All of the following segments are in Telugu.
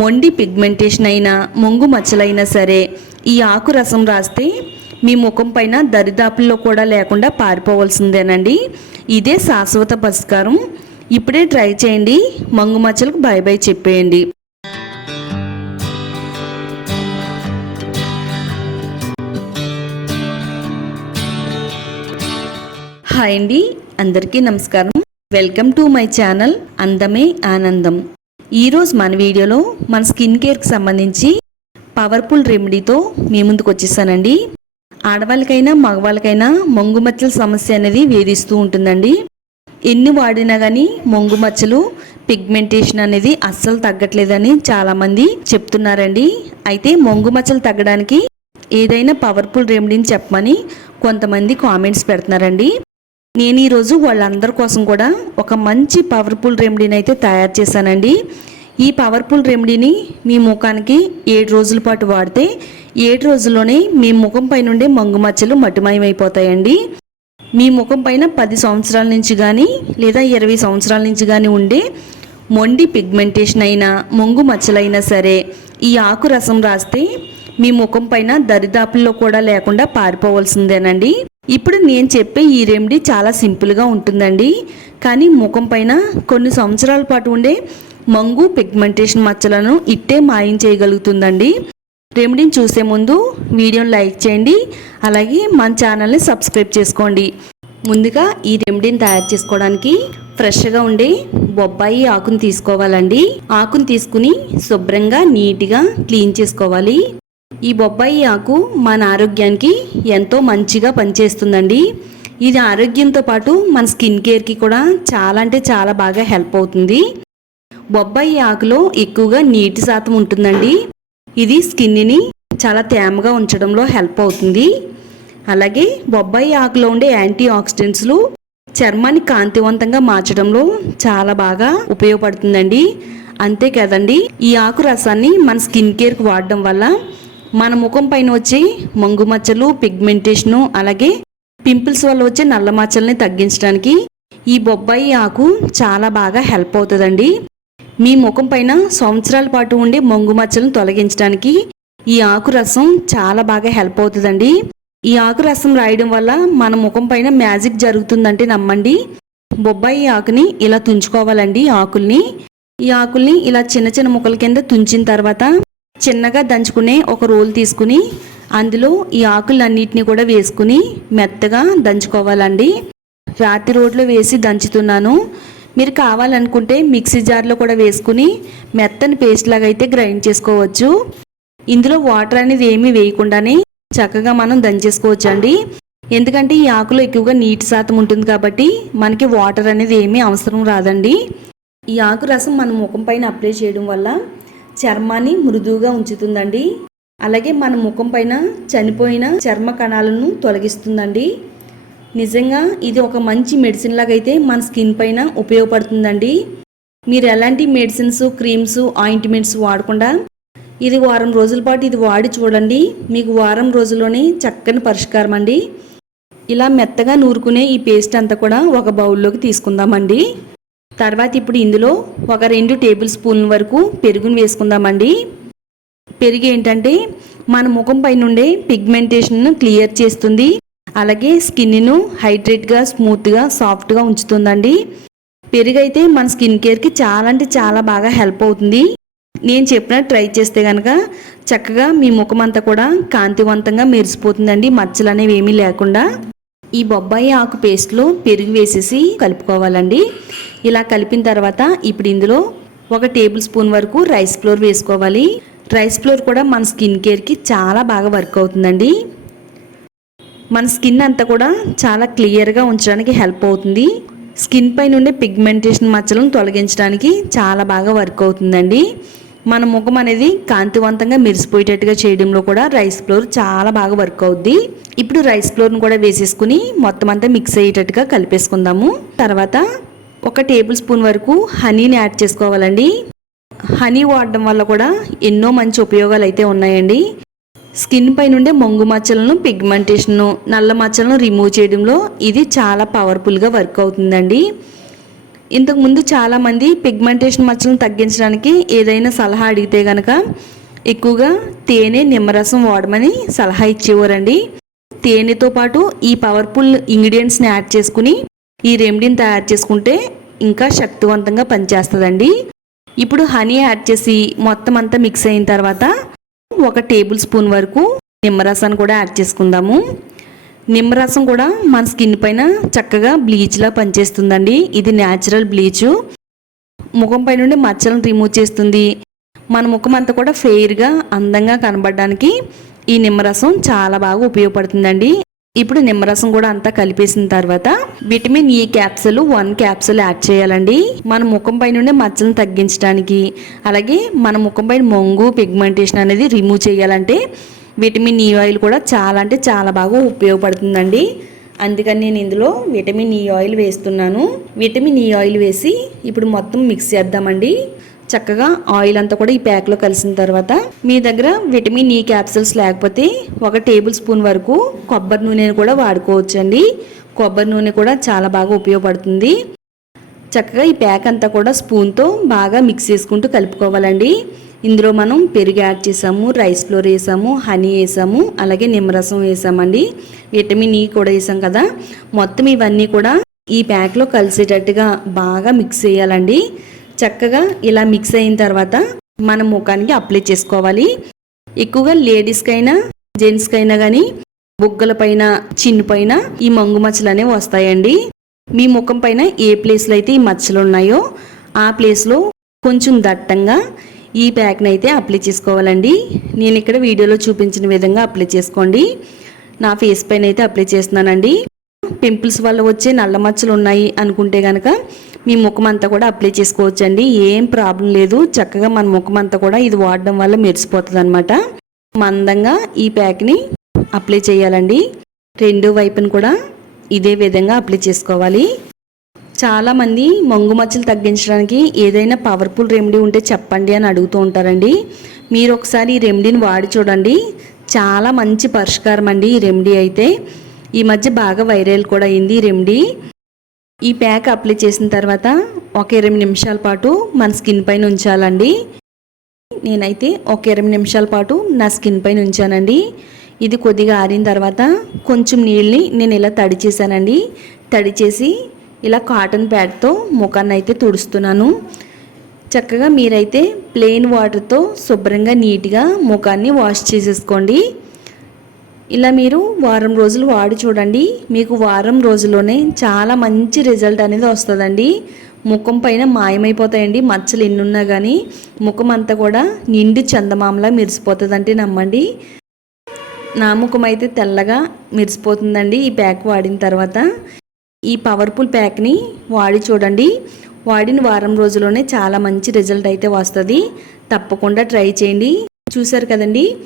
మొండి పిగ్మెంటేషన్ అయినా ముంగు మచ్చలైనా సరే ఈ ఆకు రసం రాస్తే మీ ముఖం పైన దరిదాపుల్లో కూడా లేకుండా పారిపోవాల్సిందేనండి. ఇదే శాశ్వత పరిష్కారం. ఇప్పుడే ట్రై చేయండి. మంగు మచ్చలకు బాయ్ బాయ్ చెప్పేయండి. హాయ్ అండి. అందరికీ నమస్కారం. వెల్కమ్ టు మై ఛానల్ అందమే ఆనందం. ఈరోజు మన వీడియోలో మన స్కిన్ కేర్కి సంబంధించి పవర్ఫుల్ రెమెడీతో మీ ముందుకు వచ్చేసానండి. ఆడవాళ్ళకైనా మగవాళ్ళకైనా మొంగు మచ్చల సమస్య అనేది వేధిస్తూ ఉంటుందండి. ఎన్ని వాడినా కానీ మొంగు మచ్చలు పిగ్మెంటేషన్ అనేది అస్సలు తగ్గట్లేదని చాలామంది చెప్తున్నారండి. అయితే మొంగు మచ్చలు తగ్గడానికి ఏదైనా పవర్ఫుల్ రెమెడీని చెప్పమని కొంతమంది కామెంట్స్ పెడుతున్నారండి. నేను ఈరోజు వాళ్ళందరి కోసం కూడా ఒక మంచి పవర్ఫుల్ రెమెడీని అయితే తయారు చేశానండి. ఈ పవర్ఫుల్ రెమెడీని మీ ముఖానికి ఏడు రోజుల పాటు వాడితే ఏడు రోజుల్లోనే మీ ముఖం పైన నుండే మంగు మచ్చలు మటుమాయమైపోతాయండి. మీ ముఖం పైన పది సంవత్సరాల నుంచి కానీ లేదా ఇరవై సంవత్సరాల నుంచి కానీ ఉండే మొండి పిగ్మెంటేషన్ అయినా మొంగు మచ్చలైనా సరే ఈ ఆకు రసం రాస్తే మీ ముఖం పైన దరిదాపుల్లో కూడా లేకుండా పారిపోవాల్సిందేనండి. ఇప్పుడు నేను చెప్పే ఈ రెమెడీ చాలా సింపుల్గా ఉంటుందండి. కానీ ముఖం పైన కొన్ని సంవత్సరాల పాటు ఉండే మంగు పిగ్మెంటేషన్ మచ్చలను ఇట్టే మాయం చేయగలుగుతుందండి. రెమెడీని చూసే ముందు వీడియోని లైక్ చేయండి. అలాగే మన ఛానల్ని సబ్స్క్రైబ్ చేసుకోండి. ముందుగా ఈ రెమెడీని తయారు చేసుకోవడానికి ఫ్రెష్గా ఉండే బొబ్బాయి ఆకుని తీసుకోవాలండి. ఆకును తీసుకుని శుభ్రంగా నీట్గా క్లీన్ చేసుకోవాలి. ఈ బొబ్బాయి ఆకు మన ఆరోగ్యానికి ఎంతో మంచిగా పనిచేస్తుందండి. ఇది ఆరోగ్యంతో పాటు మన స్కిన్ కేర్కి కూడా చాలా అంటే చాలా బాగా హెల్ప్ అవుతుంది. బొబ్బాయి ఆకులో ఎక్కువగా నీటి శాతం ఉంటుందండి. ఇది స్కిన్ని చాలా తేమగా ఉంచడంలో హెల్ప్ అవుతుంది. అలాగే బొబ్బాయి ఆకులో ఉండే యాంటీ ఆక్సిడెంట్స్లు చర్మాన్ని కాంతివంతంగా మార్చడంలో చాలా బాగా ఉపయోగపడుతుందండి. అంతే కదండి ఈ ఆకు రసాన్ని మన స్కిన్ కేర్కి వాడడం వల్ల మన ముఖం పైన వచ్చే మంగు మచ్చలు పిగ్మెంటేషను అలాగే పింపుల్స్ వల్ల వచ్చే నల్ల మచ్చల్ని తగ్గించడానికి ఈ బొబ్బాయి ఆకు చాలా బాగా హెల్ప్ అవుతుందండి. మీ ముఖం పైన సంవత్సరాల పాటు ఉండే మొంగు మచ్చలను తొలగించడానికి ఈ ఆకు రసం చాలా బాగా హెల్ప్ అవుతుందండి. ఈ ఆకు రసం రాయడం వల్ల మన ముఖం పైన మ్యాజిక్ జరుగుతుందంటే నమ్మండి. బొబ్బాయి ఆకుని ఇలా తుంచుకోవాలండి ఆకుల్ని. ఈ ఆకుల్ని ఇలా చిన్న చిన్న ముక్కల కింద తుంచిన తర్వాత చిన్నగా దంచుకునే ఒక రోల్ తీసుకుని అందులో ఈ ఆకులన్నిటిని కూడా వేసుకుని మెత్తగా దంచుకోవాలండి. రాతి రోడ్లో వేసి దంచుతున్నాను. మీరు కావాలనుకుంటే మిక్సీ జార్లో కూడా వేసుకుని మెత్తని పేస్ట్ లాగా అయితే గ్రైండ్ చేసుకోవచ్చు. ఇందులో వాటర్ అనేది ఏమీ వేయకుండానే చక్కగా మనం దంచేసుకోవచ్చు అండి ఎందుకంటే ఈ ఆకులో ఎక్కువగా నీటి శాతం ఉంటుంది కాబట్టి మనకి వాటర్ అనేది ఏమీ అవసరం రాదండి. ఈ ఆకు రసం మన ముఖం పైన అప్లై చేయడం వల్ల చర్మాన్ని మృదువుగా ఉంచుతుందండి. అలాగే మన ముఖం పైన చనిపోయిన చర్మ కణాలను తొలగిస్తుందండి. నిజంగా ఇది ఒక మంచి మెడిసిన్ లాగా అయితే మన స్కిన్ పైన ఉపయోగపడుతుందండి. మీరు ఎలాంటి మెడిసిన్స్ క్రీమ్స్ ఆయింట్మెంట్స్ వాడకుండా ఇది వారం రోజుల పాటు ఇది వాడి చూడండి. మీకు వారం రోజుల్లోనే చక్కని పరిష్కారం అండి. ఇలా మెత్తగా నూరుకునే ఈ పేస్ట్ అంతా కూడా ఒక బౌల్లోకి తీసుకుందామండి. తర్వాత ఇప్పుడు ఇందులో ఒక రెండు టేబుల్ స్పూన్ వరకు పెరుగును వేసుకుందామండి. పెరుగు ఏంటంటే మన ముఖం పై నుండే పిగ్మెంటేషన్ను క్లియర్ చేస్తుంది. అలాగే స్కిన్ను హైడ్రేట్గా స్మూత్గా సాఫ్ట్గా ఉంచుతుందండి. పెరుగు అయితే మన స్కిన్ కేర్కి చాలా అంటే చాలా బాగా హెల్ప్ అవుతుంది. నేను చెప్పినట్టు ట్రై చేస్తే కనుక చక్కగా మీ ముఖం అంతా కూడా కాంతివంతంగా మెరిసిపోతుందండి. మచ్చలు అనేవి ఏమీ లేకుండా ఈ బొబ్బాయి ఆకు పేస్ట్లో పెరుగు వేసేసి కలుపుకోవాలండి. ఇలా కలిపిన తర్వాత ఇప్పుడు ఇందులో ఒక టేబుల్ స్పూన్ వరకు రైస్ ఫ్లోర్ వేసుకోవాలి. రైస్ ఫ్లోర్ కూడా మన స్కిన్ కేర్కి చాలా బాగా వర్క్ అవుతుందండి. మన స్కిన్ అంతా కూడా చాలా క్లియర్గా ఉంచడానికి హెల్ప్ అవుతుంది. స్కిన్ పైన ఉండే పిగ్మెంటేషన్ మచ్చలను తొలగించడానికి చాలా బాగా వర్క్ అవుతుందండి. మన ముఖం అనేది కాంతివంతంగా మెరిసిపోయేటట్టుగా చేయడంలో కూడా రైస్ ఫ్లోర్ చాలా బాగా వర్క్ అవుద్ది. ఇప్పుడు రైస్ ఫ్లోర్ను కూడా వేసేసుకుని మొత్తం అంతా మిక్స్ అయ్యేటట్టుగా కలిపేసుకుందాము. తర్వాత ఒక టేబుల్ స్పూన్ వరకు హనీని యాడ్ చేసుకోవాలండి. హనీ వాడడం వల్ల కూడా ఎన్నో మంచి ఉపయోగాలు అయితే ఉన్నాయండి. స్కిన్ పై నుండే మొంగు మచ్చలను పిగ్మెంటేషన్ను నల్ల మచ్చలను రిమూవ్ చేయడంలో ఇది చాలా పవర్ఫుల్గా వర్క్ అవుతుందండి. ఇంతకుముందు చాలామంది పిగ్మెంటేషన్ మచ్చలను తగ్గించడానికి ఏదైనా సలహా అడిగితే కనుక ఎక్కువగా తేనె నిమ్మరసం వాడమని సలహా ఇచ్చేవారండి. తేనెతో పాటు ఈ పవర్ఫుల్ ఇంగ్రీడియంట్స్ని యాడ్ చేసుకుని ఈ రెమెడీని తయారు చేసుకుంటే ఇంకా శక్తివంతంగా పనిచేస్తుందండి. ఇప్పుడు హనీ యాడ్ చేసి మొత్తం అంతా మిక్స్ అయిన తర్వాత ఒక టేబుల్ స్పూన్ వరకు నిమ్మరసాన్ని కూడా యాడ్ చేసుకుందాము. నిమ్మరసం కూడా మన స్కిన్ పైన చక్కగా బ్లీచ్లా పనిచేస్తుందండి. ఇది న్యాచురల్ బ్లీచు ముఖం పై నుండి మచ్చలను రిమూవ్ చేస్తుంది. మన ముఖం అంతా కూడా ఫెయిర్గా అందంగా కనబడడానికి ఈ నిమ్మరసం చాలా బాగా ఉపయోగపడుతుందండి. ఇప్పుడు నిమ్మరసం కూడా అంతా కలిపేసిన తర్వాత విటమిన్ e ఈ క్యాప్సూల్ వన్ క్యాప్సూల్ యాడ్ చేయాలండి. మన ముఖం పైన నుండి మచ్చలను తగ్గించడానికి. అలాగే మన ముఖం పైన మొంగు పిగ్మెంటేషన్ అనేది రిమూవ్ చేయాలంటే విటమిన్ e ఈ ఆయిల్ కూడా చాలా అంటే చాలా బాగా ఉపయోగపడుతుందండి. అందుకని నేను ఇందులో విటమిన్ e ఈ ఆయిల్ వేస్తున్నాను. విటమిన్ ఈ ఆయిల్ వేసి ఇప్పుడు మొత్తం మిక్స్ చేద్దామండి. చక్కగా ఆయిల్ అంతా కూడా ఈ ప్యాక్లో కలిసిన తర్వాత మీ దగ్గర విటమిన్ ఈ క్యాప్సిల్స్ లేకపోతే ఒక టేబుల్ స్పూన్ వరకు కొబ్బరి నూనెను కూడా వాడుకోవచ్చండి. కొబ్బరి నూనె కూడా చాలా బాగా ఉపయోగపడుతుంది. చక్కగా ఈ ప్యాక్ అంతా కూడా స్పూన్తో బాగా మిక్స్ చేసుకుంటూ కలుపుకోవాలండి. ఇందులో మనం పెరుగు యాడ్ చేసాము రైస్ ఫ్లోర్ వేసాము హనీ వేసాము అలాగే నిమ్మరసం వేసామండి. విటమిన్ ఈ కూడా వేసాం కదా. మొత్తం ఇవన్నీ కూడా ఈ ప్యాక్లో కలిసేటట్టుగా బాగా మిక్స్ చేయాలండి. చక్కగా ఇలా మిక్స్ అయిన తర్వాత మన ముఖానికి అప్లై చేసుకోవాలి. ఎక్కువగా లేడీస్కైనా జెంట్స్కైనా కానీ బుగ్గల పైన చిన్ను పైన ఈ మంగు మచ్చలు అనేవి వస్తాయండి. మీ ముఖం పైన ఏ ప్లేస్లో అయితే ఈ మచ్చలు ఉన్నాయో ఆ ప్లేస్లో కొంచెం దట్టంగా ఈ ప్యాక్ని అయితే అప్లై చేసుకోవాలండి. నేను ఇక్కడ వీడియోలో చూపించిన విధంగా అప్లై చేసుకోండి. నా ఫేస్ పైన అయితే అప్లై చేస్తున్నానండి. పింపుల్స్ వల్ల వచ్చే నల్ల మచ్చలు ఉన్నాయి అనుకుంటే కనుక మీ ముఖం అంతా కూడా అప్లై చేసుకోవచ్చండి. ఏం ప్రాబ్లం లేదు. చక్కగా మన ముఖం అంతా కూడా ఇది వాడడం వల్ల మెరిసిపోతుంది అనమాట మందంగా ఈ ప్యాక్ని అప్లై చేయాలండి. రెండు వైపును కూడా ఇదే విధంగా అప్లై చేసుకోవాలి. చాలామంది మొంగు మచ్చలు తగ్గించడానికి ఏదైనా పవర్ఫుల్ రెమెడీ ఉంటే చెప్పండి అని అడుగుతూ ఉంటారండి. మీరు ఒకసారి ఈ రెమెడీని వాడి చూడండి. చాలా మంచి పరిష్కారం అండి ఈ రెమెడీ అయితే. ఈ మధ్య బాగా వైరల్ కూడా అయింది ఈ రెమెడీ ఈ ప్యాక్ అప్లై చేసిన తర్వాత ఒక ఇరవై నిమిషాల పాటు మన స్కిన్ పైన ఉంచాలండి. నేనైతే ఒక ఇరవై నిమిషాల పాటు నా స్కిన్ పైన ఉంచానండి. ఇది కొద్దిగా ఆరిన తర్వాత కొంచెం నీళ్ళని నేను ఇలా తడి చేశానండి. తడి చేసి ఇలా కాటన్ ప్యాడ్తో ముఖాన్ని అయితే తుడుస్తున్నాను. చక్కగా మీరైతే ప్లెయిన్ వాటర్తో శుభ్రంగా నీట్గా ముఖాన్ని వాష్ చేసేసుకోండి. ఇలా మీరు వారం రోజులు వాడి చూడండి. మీకు వారం రోజుల్లోనే చాలా మంచి రిజల్ట్ అనేది వస్తుందండి. ముఖం పైన మాయమైపోతాయండి. మచ్చలు ఎన్నున్నా కానీ ముఖం అంతా కూడా నిండు చందమామలా మెరిసిపోతుందంటే నమ్మండి. నా ముఖం అయితే తెల్లగా మెరిసిపోతుందండి ఈ ప్యాక్ వాడిన తర్వాత. ఈ పవర్ఫుల్ ప్యాక్ని వాడి చూడండి. వాడిన వారం రోజుల్లోనే చాలా మంచి రిజల్ట్ అయితే వస్తుంది. తప్పకుండా ట్రై చేయండి. చూసారు కదండి?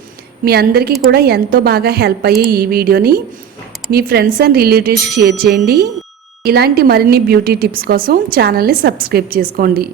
మీ అందరికీ కూడా ఎంతో బాగా హెల్ప్ అయ్యే ఈ వీడియోని మీ ఫ్రెండ్స్ అండ్ రిలేటివ్స్ షేర్ చేయండి. ఇలాంటి మరిన్ని బ్యూటీ టిప్స్ కోసం ఛానల్ని సబ్స్క్రైబ్ చేసుకోండి.